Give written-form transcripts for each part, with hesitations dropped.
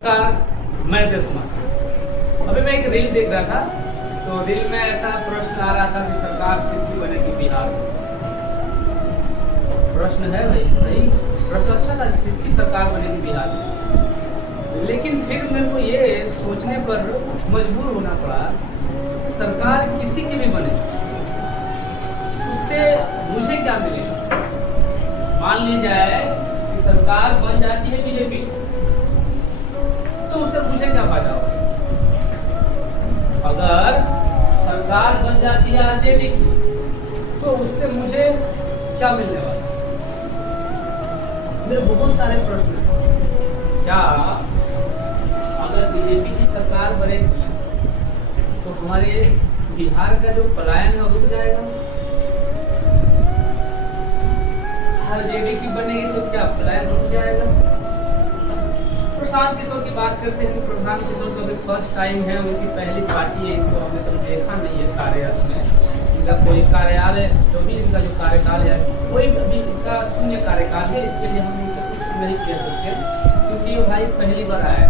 मैं देशकुमार। अभी मैं एक रील देख रहा था, तो रील में ऐसा प्रश्न आ रहा था कि सरकार किसकी बनेगी बिहार में। प्रश्न है भाई, सही प्रश्न अच्छा था, किसकी सरकार बनेगी बिहार में। लेकिन फिर मेरे को ये सोचने पर मजबूर होना पड़ा कि सरकार किसी की भी बने, उससे मुझे क्या मिलेगा। मान ली जाए कि सरकार बन जाती है बीजेपी, तो उससे मुझे क्या फायदा होगा। अगर सरकार बन जाती है आरजेडी की, तो उससे मुझे क्या मिलने वाला। मेरे बहुत सारे प्रश्न हैं। क्या अगर बीजेपी की सरकार बनेगी तो हमारे बिहार का जो पलायन है रुक जाएगा। आरजेडी की बनेगी तो क्या पलायन रुक जाएगा। प्रशांत किशोर की बात करते हैं कि प्रशांत किशोर का भी फर्स्ट टाइम है, उनकी पहली पार्टी है, इनको हमने तो देखा नहीं है कार्यालय में। इनका कोई कार्यालय जो भी इनका जो कार्यकाल है, कोई भी इसका शून्य कार्यकाल है। इसके लिए हम इनसे कुछ नहीं कह सकते, क्योंकि ये भाई पहली बार आया है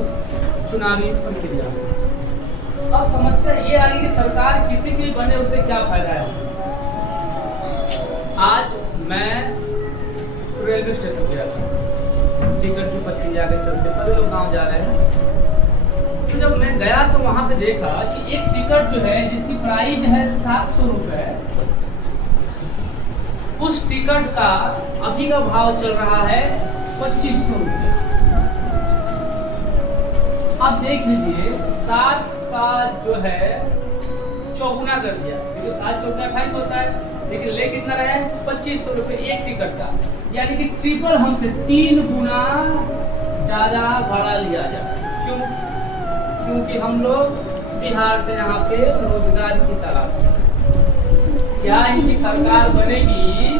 इस चुनावी प्रक्रिया में। अब समस्या ये आ रही कि सरकार किसी की बने, उसे क्या फायदा है। आज मैं रेलवे स्टेशन गया था, टिकट की पर्ची जाके चलते सभी लोग गांव जा रहे हैं। तो जब मैं गया तो वहां पे देखा कि एक टिकट जो है जिसकी प्राइस है 700 रुपए, उस टिकट का अभी का भाव चल रहा है 2500 रुपए। आप देख लीजिए, 7 का जो है चौगुना कर दिया, क्योंकि 7 चौगुना 28 होता है, लेकिन ले कितना रहे 2500 रुपए एक टिकट का, यानी कि ट्रिपल हमसे 3 गुना ज्यादा भाड़ा लिया जाए। क्यों? क्योंकि हम लोग बिहार से यहाँ पे रोजगार की तलाश में। क्या इनकी सरकार बनेगी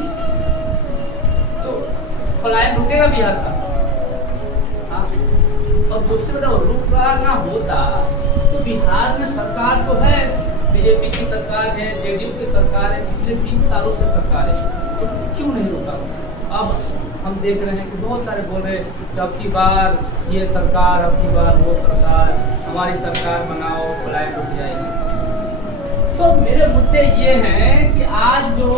तो पलायन रुकेगा बिहार का। हाँ, और दूसरी तरफ रुका ना होता तो बिहार में सरकार तो है, बीजेपी की सरकार है, जेडीयू की सरकार है, पिछले 20 सालों से सरकार है, तो क्यों नहीं रुका। अब हम देख रहे हैं कि बहुत सारे बोल रहे हैं अब की बार ये सरकार, अब की बार वो सरकार, हमारी सरकार बनाओ, पलायन रुक जाएगी। तो मेरे मुद्दे ये हैं कि आज जो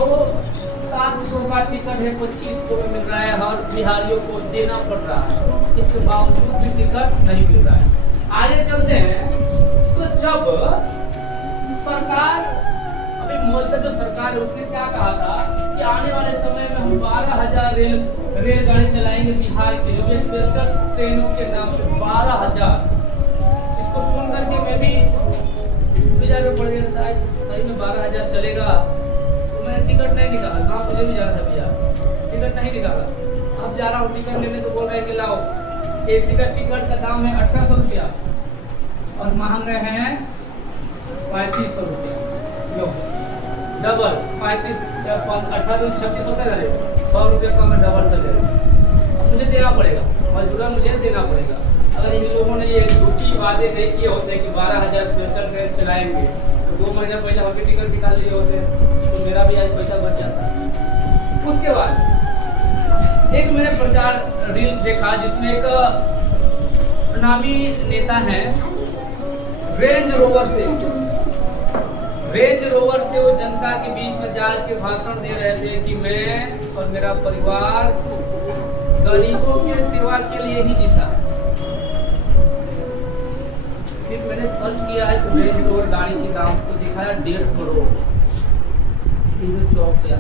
700 का टिकट है 2500 में मिल रहा है, हर बिहारियों को देना पड़ रहा है, इसके बावजूद भी टिकट नहीं मिल रहा है। आगे चलते हैं, तो जब सरकार अभी मौजूदा जो सरकार है उसने क्या कहा था कि आने वाले समय में हम 12,000 रेलगाड़ी चलाएंगे बिहार के लिए, स्पेशल ट्रेनों के नाम पे 12,000। इसको सुन करके मैं भी विचार में पड़ गया, शायद सही में 12,000 चलेगा। तो मैंने टिकट नहीं निकाला, गाँव मुझे भी जाना था भैया, टिकट नहीं निकाला। अब जा रहा हूँ टिकट लेने, तो बोल रहे हैं कि लाओ एसी का टिकट का दाम है 1800 रुपया और मांग रहे हैं 3500 रुपया। डबल 35 18 36 होता है, 100 रुपये का मैं डबल कर दे रहा हूँ। मुझे देना पड़ेगा, मजबूरन मुझे देना पड़ेगा। अगर इन लोगों ने ये झूठी वादे नहीं किए होते कि 12,000 स्पेशल ट्रेन चलाएंगे, तो 2 महीने पहले हमने टिकट निकाल लिए होते, तो मेरा भी आज पैसा बच जाता। उसके बाद एक मैंने प्रचार रील देखा जिसमें एक नामी नेता है, रेंज रोवर से वो जनता के बीच में जा के भाषण दे रहे थे कि मैं और मेरा परिवार गरीबों के सेवा के लिए ही जीता। फिर मैंने सर्च किया है तो रेंज रोवर गाड़ी की दाम को दिखाया 1.5 करोड़। चौक गया,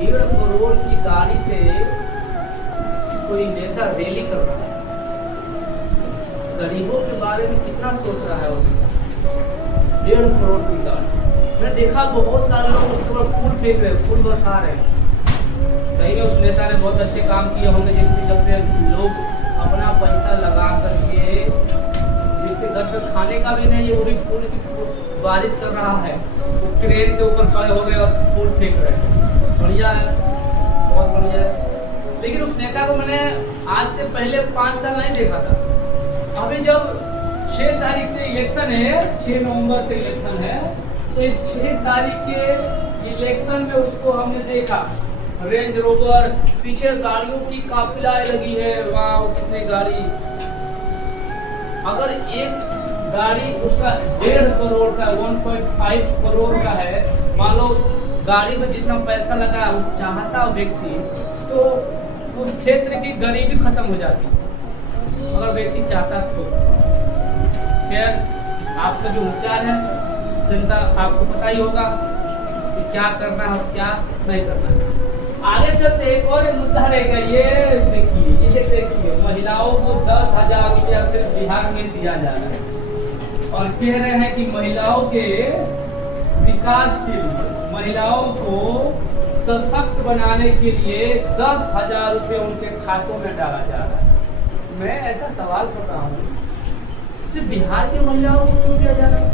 1.5 करोड़ की गाड़ी से कोई नेता रैली कर रहा है। गरीबों के बारे में कितना सोच रहा है वो नेता। 1.5 करोड़ की गाड़ी। मैंने देखा बहुत सारे लोग उसके ऊपर फूल फेंक रहे, फूल बरसा रहे हैं। सही में उस नेता ने बहुत अच्छे काम किए होंगे, जिसके चलते लोग अपना पैसा लगा करके, जिसके घर पे खाने का भी नहीं है, वो भी फूल की बारिश कर रहा है, वो ट्रेन के ऊपर खड़े हो गए और फूल फेंक रहे हैं। बढ़िया है, बहुत बढ़िया है। लेकिन उस नेता को मैंने आज से पहले 5 साल नहीं देखा था। अभी जब 6 तारीख से इलेक्शन है, 6 नवंबर से इलेक्शन है, तो इस 6 तारीख के इलेक्शन में उसको हमने देखा रेंज रोवर, पीछे गाड़ियों की काफिलाएं लगी है, वाह कितनी गाड़ी। अगर एक गाड़ी उसका 1.5 करोड़ का 1.5 करोड़ का है, मान लो गाड़ी में जितना पैसा लगा वो चाहता व्यक्ति, तो उस क्षेत्र की गरीबी खत्म हो जाती अगर व्यक्ति चाहता तो। खैर आप सभी होशियार हैं, जनता आपको पता ही होगा कि क्या करना है और क्या नहीं करना है। आगे चलते एक और मुद्दा रहेगा, ये देखिए महिलाओं को 10,000 रुपया सिर्फ बिहार में दिया जा रहा है और कह रहे हैं कि महिलाओं के विकास के लिए, महिलाओं को सशक्त बनाने के लिए 10,000 रुपये उनके खातों में डाला जा रहा है। मैं ऐसा सवाल कर रहा हूँ, सिर्फ बिहार की महिलाओं को क्यों दिया जा रहा है?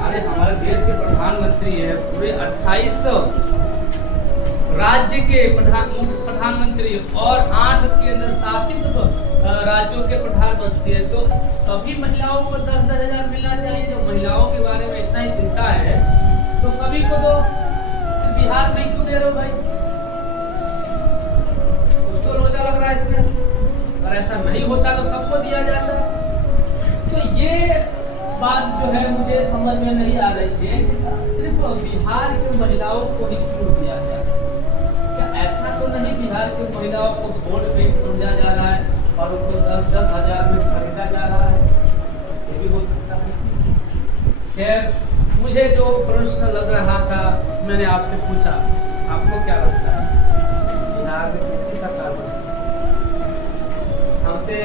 अरे हमारे देश के प्रधानमंत्री है, पूरे 28 राज्य के प्रधानमंत्री और 8 केंद्र शासित राज्यों के प्रधानमंत्री है, तो सभी महिलाओं को 10-10 हजार मिलना चाहिए। जो महिलाओं के बारे में इतना ही चिंता है तो सभी को दो, सिर्फ बिहार में क्यों दे रहे हो भाई? कुछ तो लोचा लग रहा है इसमें। और ऐसा नहीं होता तो सबको दिया जाता। तो ये बात जो है मुझे समझ में नहीं आ रही है कि सिर्फ बिहार की महिलाओं को ही क्यों दिया जाए। ऐसा तो नहीं बिहार की महिलाओं को वोट बैंक समझा जा रहा है और उनको 10-10 हजार में खरीदा जा रहा है, ये भी हो सकता है। खैर मुझे जो प्रश्न लग रहा था मैंने आपसे पूछा, आपको क्या लगता है बिहार में किसकी सरकार बनी? हमसे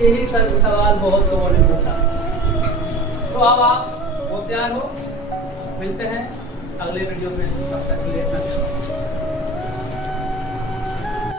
यही सवाल बहुत लोगों ने पूछा। तो अब आप होशियार हो, मिलते हैं अगले वीडियो में, तब तक के लिए।